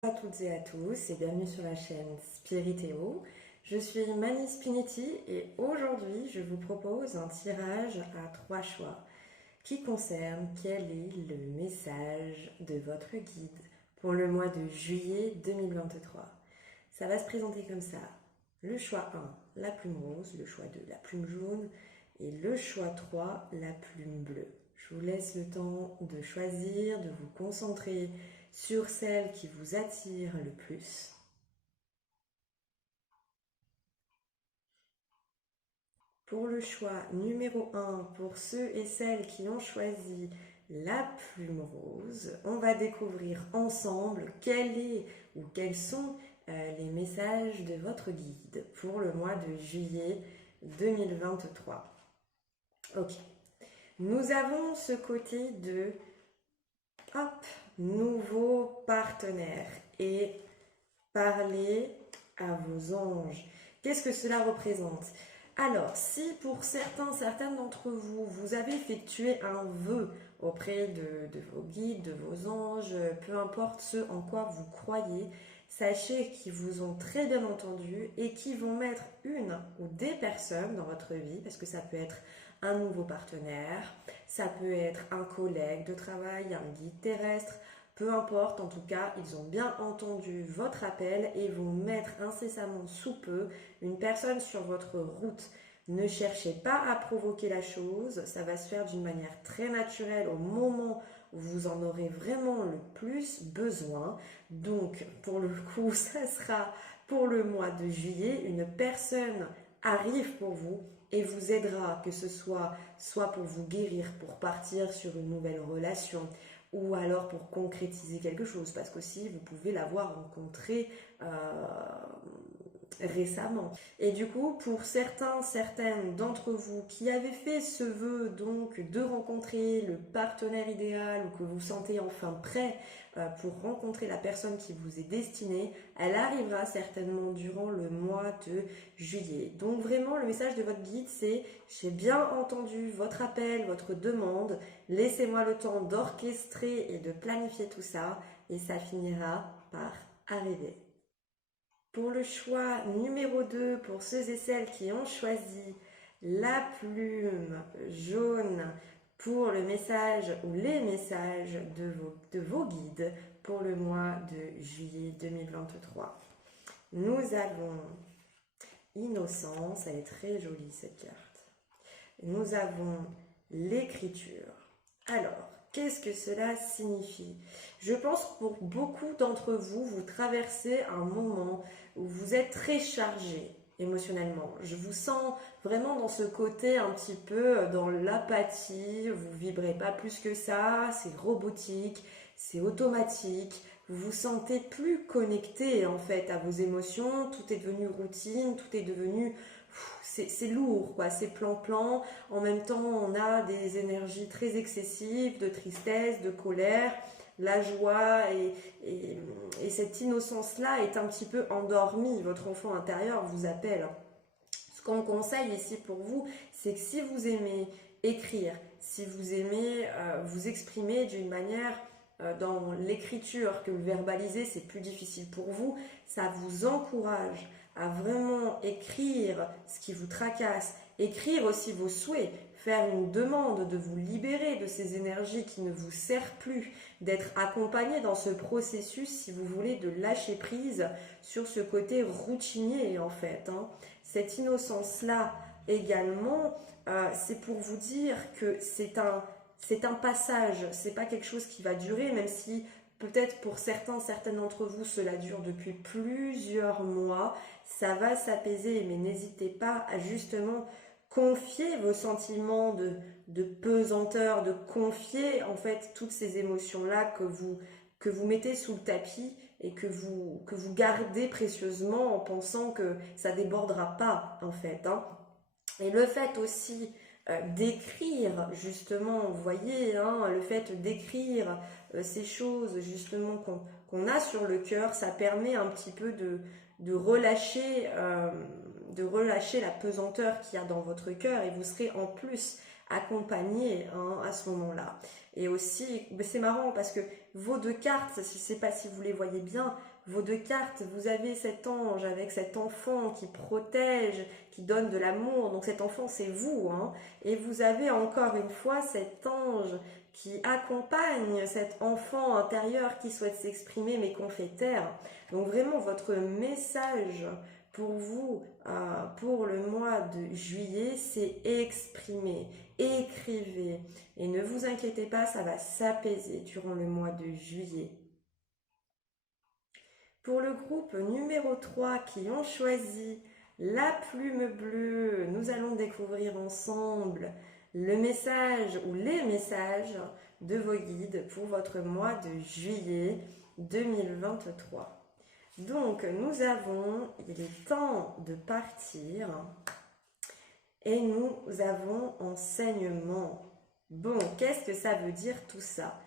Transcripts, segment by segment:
Bonjour à toutes et à tous et bienvenue sur la chaîne Spiritéo. Je suis Mani Spinetti et aujourd'hui je vous propose un tirage à 3 choix qui concerne quel est le message de votre guide pour le mois de juillet 2023. Ça va se présenter comme ça. Le choix 1, la plume rose, le choix 2, la plume jaune et le choix 3, la plume bleue. Je vous laisse le temps de choisir, de vous concentrer sur celle qui vous attire le plus. Pour le choix numéro 1, pour ceux et celles qui ont choisi la plume rose, on va découvrir ensemble quel est ou quels sont les messages de votre guide pour le mois de juillet 2023. Ok, nous avons ce côté de hop, nouveau partenaire et parler à vos anges. Qu'est-ce que cela représente? Alors, si pour certaines d'entre vous, vous avez effectué un vœu auprès de vos guides, de vos anges, peu importe ce en quoi vous croyez, sachez qu'ils vous ont très bien entendu et qu'ils vont mettre une ou des personnes dans votre vie, parce que ça peut être un nouveau partenaire, ça peut être un collègue de travail, un guide terrestre, peu importe, en tout cas, ils ont bien entendu votre appel et vont mettre incessamment sous peu une personne sur votre route. Ne cherchez pas à provoquer la chose, ça va se faire d'une manière très naturelle au moment où vous en aurez vraiment le plus besoin. Donc, pour le coup, ça sera pour le mois de juillet, une personne arrive pour vous et vous aidera, que ce soit pour vous guérir, pour partir sur une nouvelle relation, ou alors pour concrétiser quelque chose, parce qu'aussi vous pouvez l'avoir rencontré récemment. Et du coup, pour certaines d'entre vous qui avaient fait ce vœu donc de rencontrer le partenaire idéal ou que vous sentez enfin prêt pour rencontrer la personne qui vous est destinée, elle arrivera certainement durant le mois de juillet. Donc vraiment, le message de votre guide, c'est: j'ai bien entendu votre appel, votre demande, laissez-moi le temps d'orchestrer et de planifier tout ça et ça finira par arriver. Pour le choix numéro 2, pour ceux et celles qui ont choisi la plume jaune pour le message ou les messages de vos guides pour le mois de juillet 2023. Nous avons Innocence, elle est très jolie cette carte. Nous avons l'écriture. Alors, qu'est-ce que cela signifie? Je pense que pour beaucoup d'entre vous, vous traversez un moment où vous êtes très chargé émotionnellement. Je vous sens vraiment dans ce côté un petit peu dans l'apathie, vous vibrez pas plus que ça, c'est robotique, c'est automatique, vous vous sentez plus connecté en fait à vos émotions, tout est devenu routine, tout est devenu c'est lourd quoi, c'est plan-plan. En même temps, on a des énergies très excessives de tristesse, de colère. La joie et cette innocence-là est un petit peu endormie. Votre enfant intérieur vous appelle. Ce qu'on conseille ici pour vous, c'est que si vous aimez écrire, si vous aimez vous exprimer d'une manière dans l'écriture, que le verbaliser c'est plus difficile pour vous, ça vous encourage à vraiment écrire ce qui vous tracasse, écrire aussi vos souhaits, faire une demande de vous libérer de ces énergies qui ne vous servent plus, d'être accompagné dans ce processus si vous voulez de lâcher prise sur ce côté routinier en fait. Cette innocence-là également, c'est pour vous dire que c'est un passage, c'est pas quelque chose qui va durer, même si peut-être pour certaines d'entre vous cela dure depuis plusieurs mois, ça va s'apaiser, mais n'hésitez pas à justement confier vos sentiments de pesanteur, de confier en fait toutes ces émotions-là que vous mettez sous le tapis et que vous gardez précieusement en pensant que ça débordera pas en fait. Et le fait aussi d'écrire justement, vous voyez, le fait d'écrire ces choses justement qu'on a sur le cœur, ça permet un petit peu de relâcher la pesanteur qu'il y a dans votre cœur et vous serez en plus accompagner hein, à ce moment-là. Et aussi, c'est marrant parce que vos deux cartes, je ne sais pas si vous les voyez bien, vos deux cartes, vous avez cet ange avec cet enfant qui protège, qui donne de l'amour. Donc cet enfant, c'est vous. Hein. Et vous avez encore une fois cet ange qui accompagne cet enfant intérieur qui souhaite s'exprimer mais qu'on fait taire. Donc vraiment, votre message pour vous, pour le mois de juillet, c'est exprimer, écrivez. Et ne vous inquiétez pas, ça va s'apaiser durant le mois de juillet. Pour le groupe numéro 3 qui ont choisi la plume bleue, nous allons découvrir ensemble le message ou les messages de vos guides pour votre mois de juillet 2023. Donc, nous avons, il est temps de partir et nous avons enseignement. Bon, qu'est-ce que ça veut dire tout ça?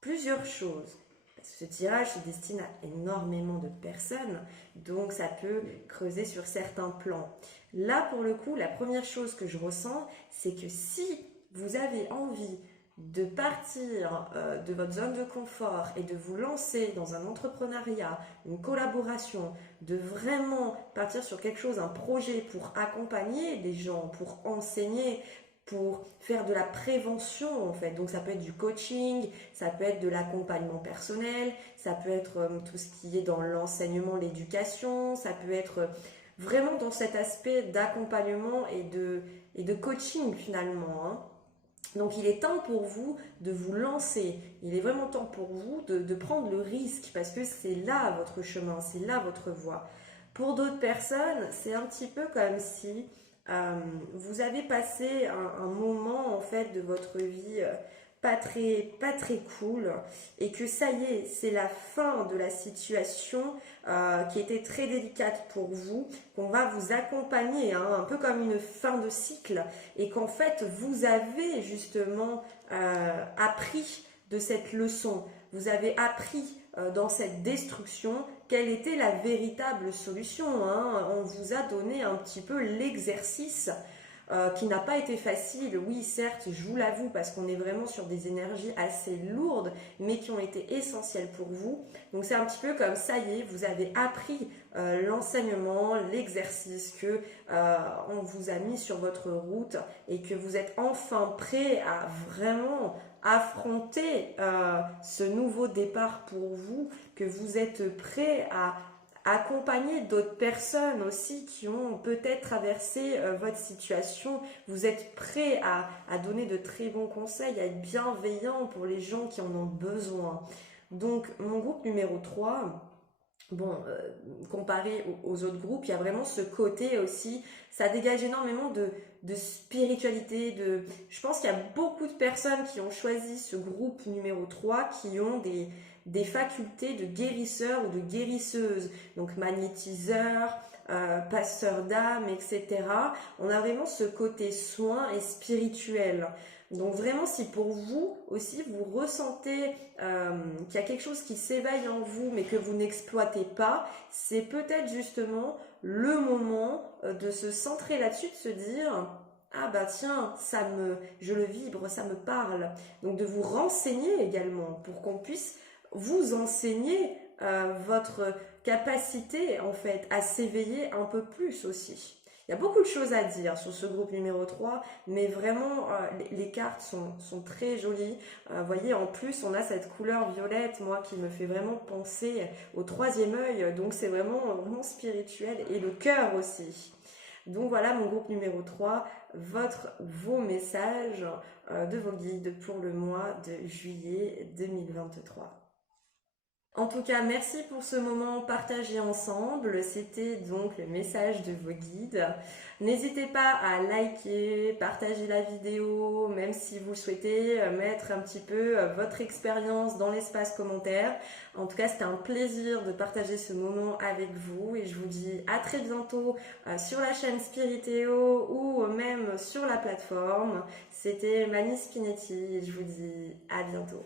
Plusieurs choses. Ce tirage se destine à énormément de personnes, donc ça peut creuser sur certains plans. Là, pour le coup, la première chose que je ressens, c'est que si vous avez envie de partir de votre zone de confort et de vous lancer dans un entrepreneuriat, une collaboration, de vraiment partir sur quelque chose, un projet pour accompagner des gens, pour enseigner, pour faire de la prévention en fait. Donc ça peut être du coaching, ça peut être de l'accompagnement personnel, ça peut être tout ce qui est dans l'enseignement, l'éducation, ça peut être vraiment dans cet aspect d'accompagnement et de coaching finalement. Hein. Donc il est temps pour vous de vous lancer, il est vraiment temps pour vous de prendre le risque parce que c'est là votre chemin, c'est là votre voie. Pour d'autres personnes, c'est un petit peu comme si vous avez passé un moment en fait de votre vie pas très cool et que ça y est, c'est la fin de la situation qui était très délicate pour vous, qu'on va vous accompagner, hein, un peu comme une fin de cycle et qu'en fait vous avez justement appris de cette leçon, vous avez appris dans cette destruction quelle était la véritable solution. Hein. On vous a donné un petit peu l'exercice qui n'a pas été facile, oui certes, je vous l'avoue, parce qu'on est vraiment sur des énergies assez lourdes, mais qui ont été essentielles pour vous. Donc c'est un petit peu comme ça y est, vous avez appris l'enseignement, l'exercice que on vous a mis sur votre route et que vous êtes enfin prêt à vraiment affronter ce nouveau départ pour vous, que vous êtes prêt à accompagner d'autres personnes aussi qui ont peut-être traversé votre situation. Vous êtes prêt à donner de très bons conseils, à être bienveillant pour les gens qui en ont besoin. Donc mon groupe numéro 3, bon, comparé aux autres groupes, il y a vraiment ce côté aussi, ça dégage énormément de spiritualité, je pense qu'il y a beaucoup de personnes qui ont choisi ce groupe numéro 3 qui ont des facultés de guérisseurs ou de guérisseuses, donc magnétiseurs, passeurs d'âme, etc. On a vraiment ce côté soin et spirituel. Donc vraiment, si pour vous aussi, vous ressentez qu'il y a quelque chose qui s'éveille en vous, mais que vous n'exploitez pas, c'est peut-être justement le moment de se centrer là-dessus, de se dire « Ah bah tiens, je le vibre, ça me parle ». Donc de vous renseigner également pour qu'on puisse vous enseigner votre capacité en fait à s'éveiller un peu plus aussi. Il y a beaucoup de choses à dire sur ce groupe numéro 3, mais vraiment les cartes sont très jolies. Vous voyez, en plus on a cette couleur violette, moi qui me fait vraiment penser au troisième œil, donc c'est vraiment spirituel, et le cœur aussi. Donc voilà mon groupe numéro 3, vos messages de vos guides pour le mois de juillet 2023. En tout cas, merci pour ce moment partagé ensemble. C'était donc le message de vos guides. N'hésitez pas à liker, partager la vidéo, même si vous souhaitez mettre un petit peu votre expérience dans l'espace commentaire. En tout cas, c'était un plaisir de partager ce moment avec vous et je vous dis à très bientôt sur la chaîne Spiritéo ou même sur la plateforme. C'était Mani Spinetti et je vous dis à bientôt.